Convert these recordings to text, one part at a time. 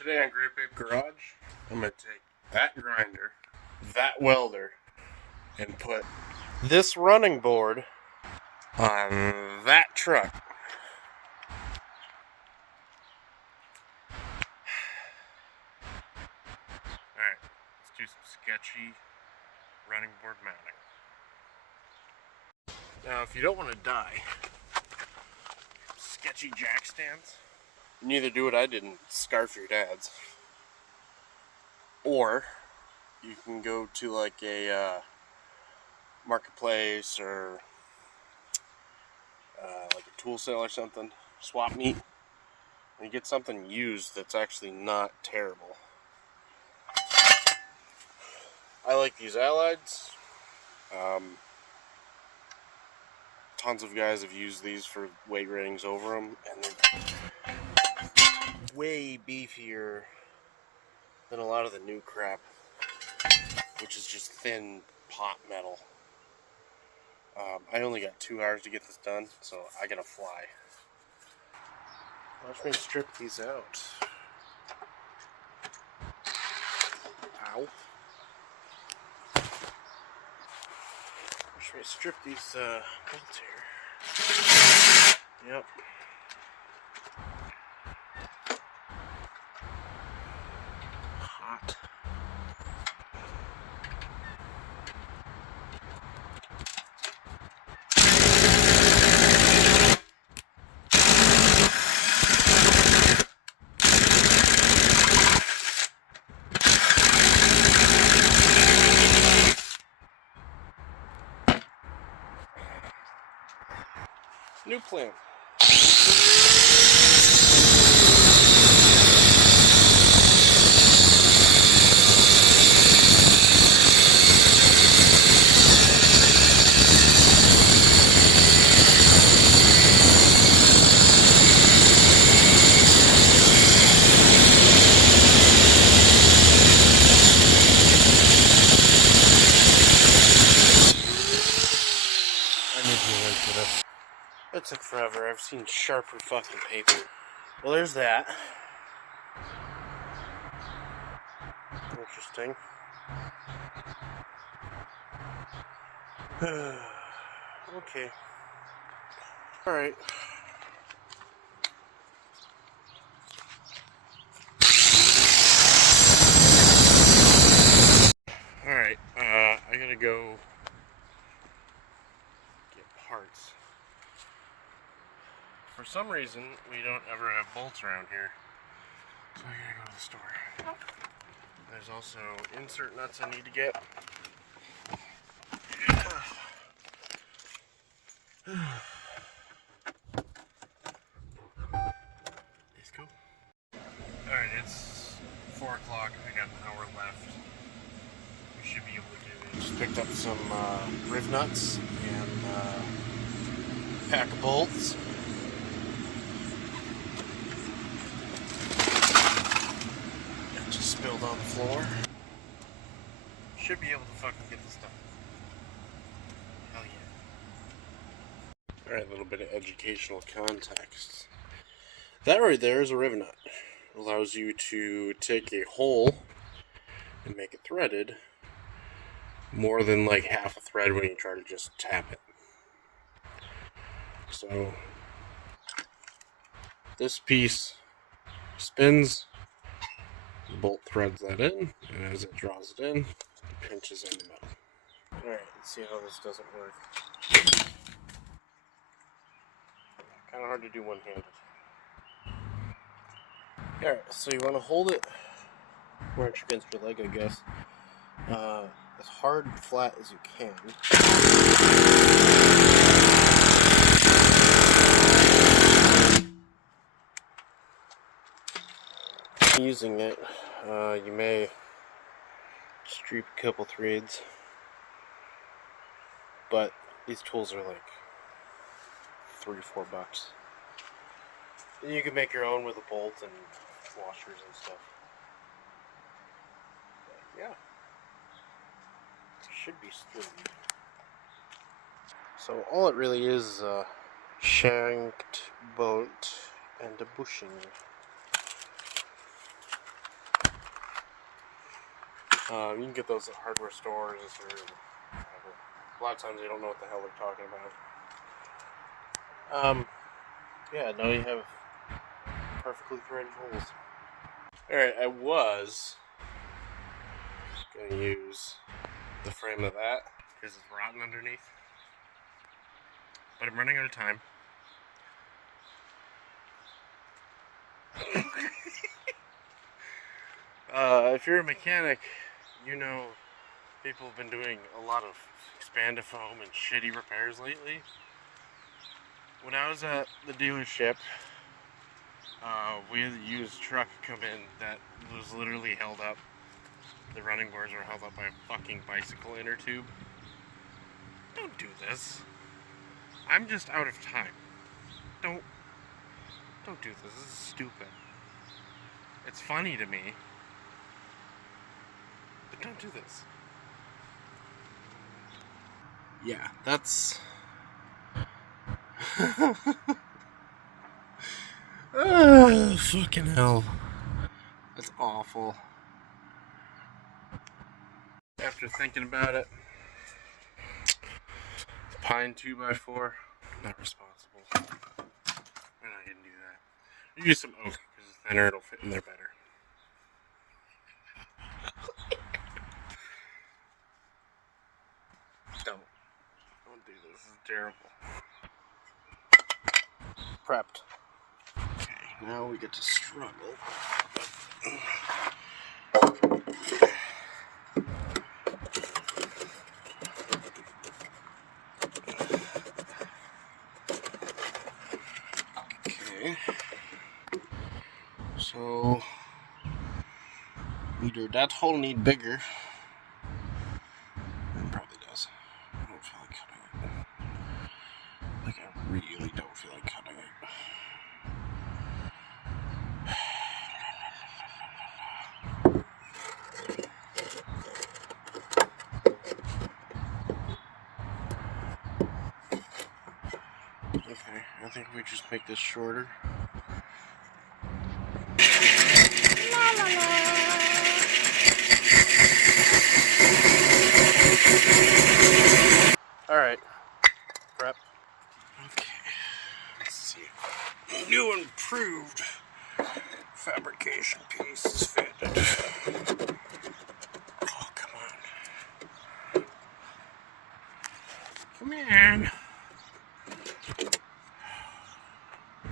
Today on Great Babe Garage, I'm going to take that grinder, that welder, and put this running board on that truck. Alright, let's do some sketchy running board mounting. Now, if you don't want to die, sketchy jack stands, you can either do what I did and scarf your dad's, or you can go to like a marketplace or like a tool sale or something, swap meet, and you get something used that's actually not terrible. I like these Allieds. Tons of guys have used these for weight ratings over them, and they're way beefier than a lot of the new crap, which is just thin pot metal. I only got 2 hours to get this done, so I gotta fly. Watch me strip these out. Ow. Watch me strip these bolts here. Yep. Hot. New plan. That took forever. I've seen sharper fucking paper. Well, there's that. Interesting. Okay. Alright. Alright, I gotta go get parts. For some reason, we don't ever have bolts around here, so I gotta go to the store. There's also insert nuts I need to get. Let's go. Alright, it's 4 o'clock. I got an hour left. We should be able to do this. Just picked up some riv nuts and a pack of bolts. Spilled on the floor. Should be able to fucking get this done. Hell yeah. Alright, a little bit of educational context. That right there is a riv nut. It allows you to take a hole and make it threaded more than like half a thread when you try to just tap it. So this piece spins. The bolt threads that in, and as it draws it in, it pinches in the metal. Alright, let's see how this doesn't work. Kind of hard to do one-handed. Alright, so you want to hold it where it's against your leg, I guess. As hard and flat as you can. Using it, you may streak a couple threads, but these tools are like $3 or $4. And you can make your own with a bolt and washers and stuff. But yeah, it should be sturdy. So all it really is a shanked bolt and a bushing. You can get those at hardware stores or whatever. A lot of times they don't know what the hell they're talking about. Yeah, now you have perfectly threaded holes. Alright, I was going to use the frame of that because it's rotten underneath. But I'm running out of time. If you're a mechanic, you know people have been doing a lot of expandifoam and shitty repairs lately. When I was at the dealership, we had a used truck come in that was literally held up. The running boards were held up by a fucking bicycle inner tube. Don't do this. I'm just out of time. Don't do this. This is stupid. It's funny to me. But don't do this. Yeah, that's... oh, fucking hell. That's awful. After thinking about it, the pine 2x4, not responsible. We're not gonna do that. Use some oak, because it's thinner, it'll fit in there better. Don't do this. This is terrible. Prepped. Okay, now we get to struggle. Okay. So either that hole need bigger. It probably does. I don't feel like cutting it. Like I really don't feel like cutting it. Okay, I think we just make this shorter. La, la, la. Alright, prep. Okay, let's see. New improved fabrication piece is fitted. Oh, come on. Come on. I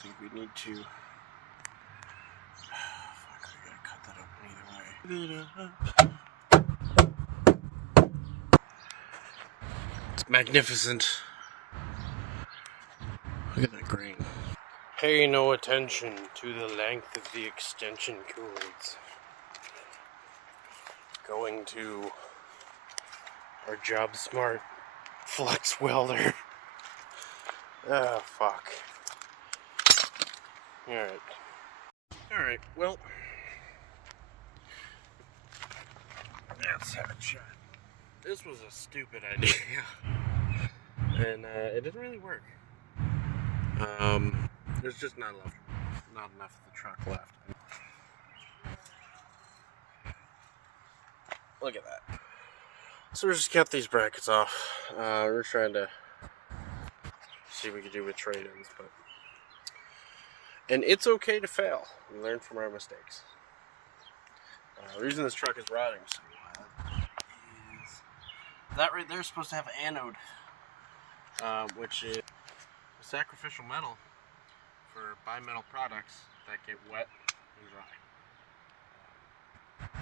think we need to... fuck, we gotta cut that up either way. It's magnificent. Look at that grain. Pay no attention to the length of the extension cords. Going to our Job Smart flex welder. Ah, fuck. Alright, well, let's have a chat. This was a stupid idea. And it didn't really work. There's just not enough of the truck left. Look at that. So we just got these brackets off. We're trying to see what we can do with trade-ins, but... And it's okay to fail. We learn from our mistakes. The reason this truck is rotting so bad is that right there is supposed to have an anode, which is a sacrificial metal for bimetal products that get wet and dry.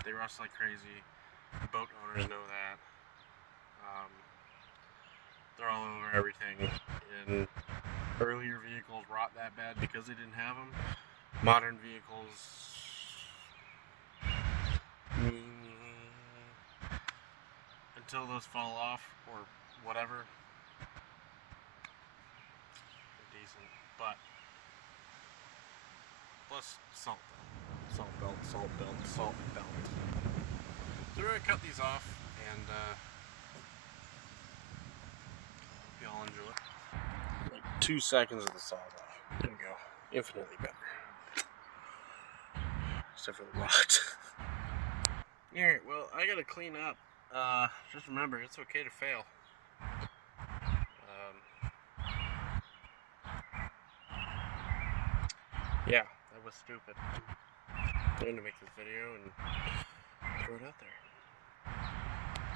They rust like crazy. Boat owners know that. They're all over everything. And earlier vehicles rot that bad because they didn't have them. Modern vehicles, until those fall off or whatever, they're decent. But plus salt belt. So we're gonna cut these off and hope y'all enjoy it. Like 2 seconds of the saw off. There we go. Infinitely better. Except for the rot. Alright, well, I gotta clean up. Just remember, it's okay to fail. Yeah, that was stupid. I'm going to make this video and throw it out there.